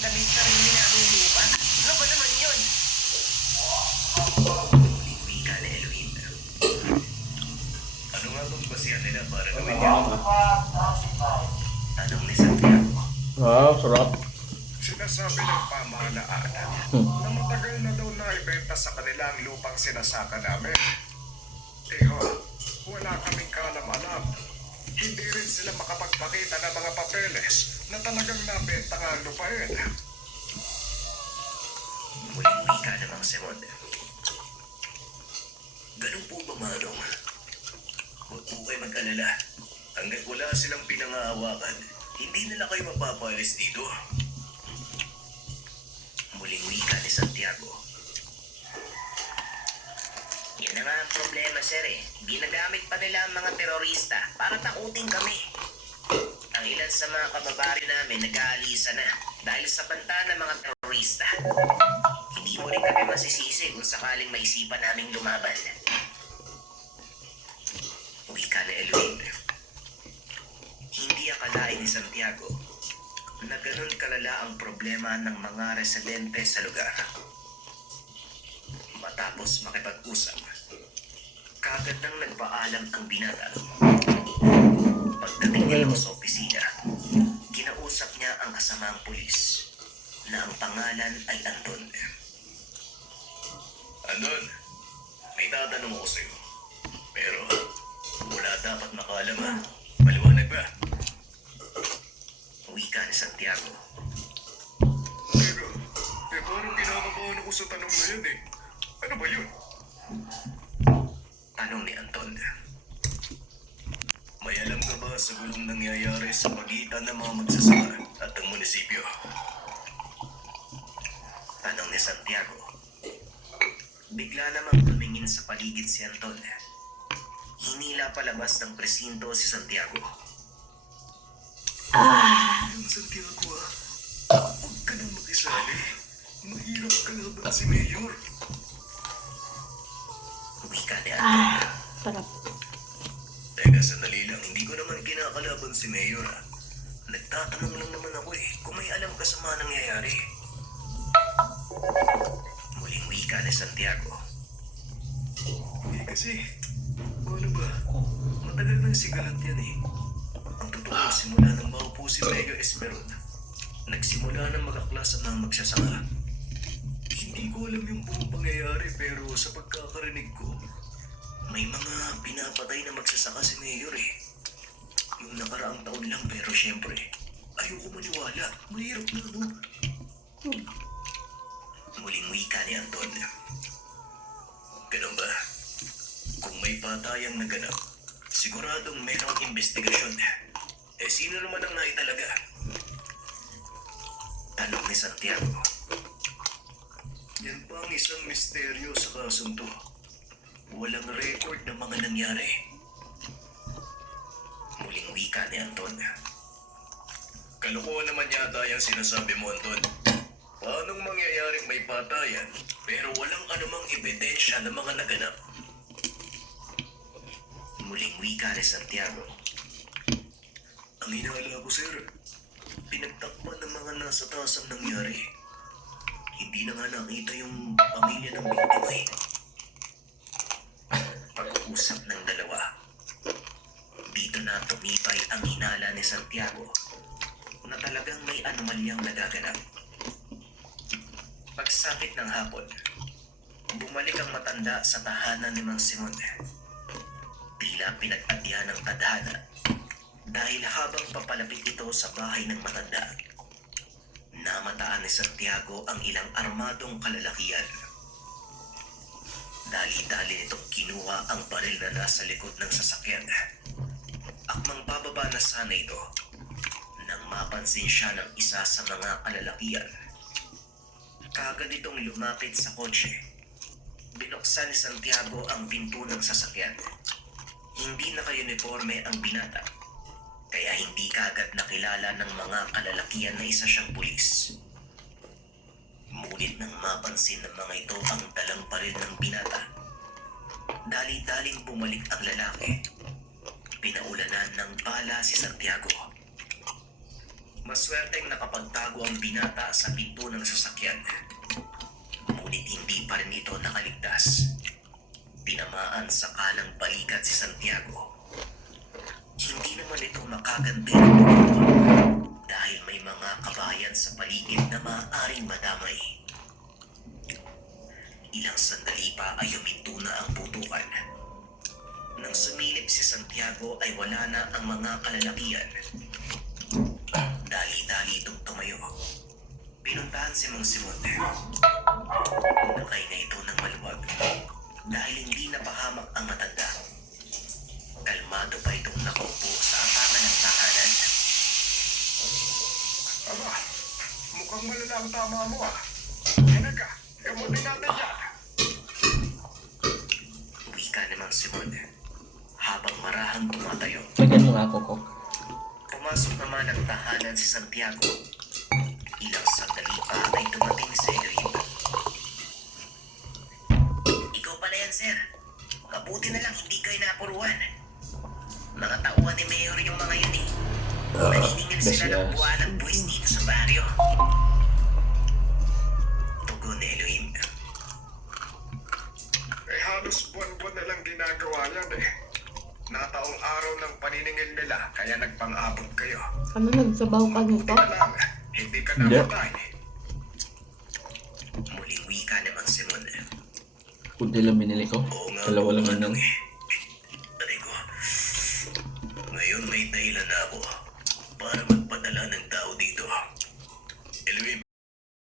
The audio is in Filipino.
damit na rin namin lupa. Ano ba naman yun? Muling wika na Elohim. Ano nga bang basihan nila para gawin yan? Tanong ni Santiago. Wow, sarap. Sinasabi ng pamahalaan na matagal na daw naibenta sa kanila ang lupang sinasaka namin. Wala kaming kalam-alam. Hindi rin sila makapagpakita ng mga papeles na talagang nabenta nga ang lupain. Muling wika na mga Simon. Ganun po ba, Manong? Huwag po kayo mag-alala. Hanggang wala silang pinangahawakan, hindi nila kayo mapapalis dito. Muling wika ni Santiago. Yan na nga ang problema, sir eh. Ginagamit pa nila ang mga terorista para takutin kami. Ang ilan sa mga kababari namin nag-aalisa na dahil sa banta ng mga terorista. Hindi mo rin kami masisisi kung sakaling maisipan naming lumaban. Wika na Elohim. Hindi akalain ni Santiago na ganun kalala ang problema ng mga residente sa lugar. Matapos makipag-usap, kagad nang nagpaalam ang binata. Pagdating nito sa opisina, kinausap niya ang kasamang pulis na ang pangalan ay Anton. Anton, may tatanong ako sa'yo. Pero wala dapat makaalam ha. Maliwanag ba? Wika ni Santiago. Pero parang kinakabahan ako sa tanong na yan eh. Ano ba yun? Tanong ni Anton. May alam ka ba sa gulong nangyayari sa pagitan ng mga magsasaka at ang munisipyo? Tanong ni Santiago. Bigla namang tumingin sa paligid si Anton. Hinila palabas ng presinto si Santiago. Yung Santiago huwag ka nang makisali. Mahirap kalaban si Mayor. Wika ni Anton. Sarap. Teka, sandali lang. Hindi ko naman kinakalaban si Mayor Nagtatanong lang naman ako kung may alam ka sa mga nangyayari. Muling wika ni Santiago. Kasi, ano ba? Matagal nang sigalant yan Ang totoo, simula nang maupo si Mayor Esperon, nagsimula nang mag-aklas ang mga magsasaka. Hindi ko alam yung buong pangyayari pero sa pagkakarinig ko, may mga pinapatay na magsasaka si Mayor Yung nakaraang taon lang pero syempre, ayoko maniwala. Mahirap na Muling wika ni Anton. Ganun ba? Kung may patayang naganap, siguradong merong investigasyon. Sino naman ang naitalaga? Tanong ni Santiago. Yan pa ang isang misteryo sa kasong to. Walang record ng mga nangyari. Muling wika ni Anton. Kalokohan naman yata yung sinasabi mo, Anton. Paanong mangyayaring may patayan pero walang anumang ebidensya ng mga naganap? Muling wika ni Santiago. Ang inaala ko, sir, pinagtakpan ng mga nasa taas ang nangyari. Hindi na nga nakita yung pamilya ng biktima Pag-uusap ng dalawa, dito na tumipay ang hinala ni Santiago na talagang may anomalyang nagaganap. Pagsapit ng hapon, bumalik ang matanda sa tahanan ni Mang Simon. Tila pinag-adya ng tadhana dahil habang papalapit ito sa bahay ng matanda, namataan ni Santiago ang ilang armadong kalalakian. Dali-dali nitong kinuha ang baril na nasa likod ng sasakyan. Akmang bababa na sana ito nang mapansin siya ng isa sa mga kalalakian. Kagad itong lumapit sa kotse. Binuksan ni Santiago ang pinto ng sasakyan. Hindi naka-uniforme ang binata, kaya hindi kagad nakilala ng mga kalalakian na isa siyang pulis. Ngunit nang mapansin ng mga ito ang dalang baril ng binata, dali-daling bumalik ang lalaki. Pinaulanan ng bala si Santiago. Maswerteng nakapagtago ang binata sa pinto ng sasakyan. Ngunit hindi pa rin ito nakaligtas. Tinamaan sa kanang balikat si Santiago. Hindi naman ito makaganti ng puto dahil may mga kabayan sa paligid na maaaring madamay. Ilang sandali pa ay huminto na ang putukan. Nang sumilip si Santiago ay wala na ang mga kalalakian. Dali-dali itong tumayo. Pinuntahan si Mang Simon. Nakahinga ito ng maluwag dahil hindi napahamak ang matanda. Kalmado pa itong nakaupo sa atangan ng tahanan. Aba, mukhang malala ang tama mo ah. Yan ka, gamutin natin yan. Wika ni Mang Simon habang marahang tumatayo. Lagyan mo nga ako ko. Pumasok naman ang tahanan si Santiago. Ilang sandali pa ay dumating si Elohim. Ikaw pala yan, sir. Mabuti na lang hindi kayo napuruan. Mga tauhan ni Mayor yung mga yun eh. Naniningil sila ng buwan ng buwis dito sa baryo. Tugon ni Elohim. Eh halos buwan-buwan na lang ginagawa yan eh. Nataong araw ng paniningil nila kaya nagpang-abot kayo. Ano, nagsabaw ka Buti nito? na lang, hindi ka Hindi. namatay. Muling wika ni Mang Simon. Kunti lang binili ko. Oo nga, Dalawa lang Manong yun. eh. Aray ko. Ngayon may dahilan na ako para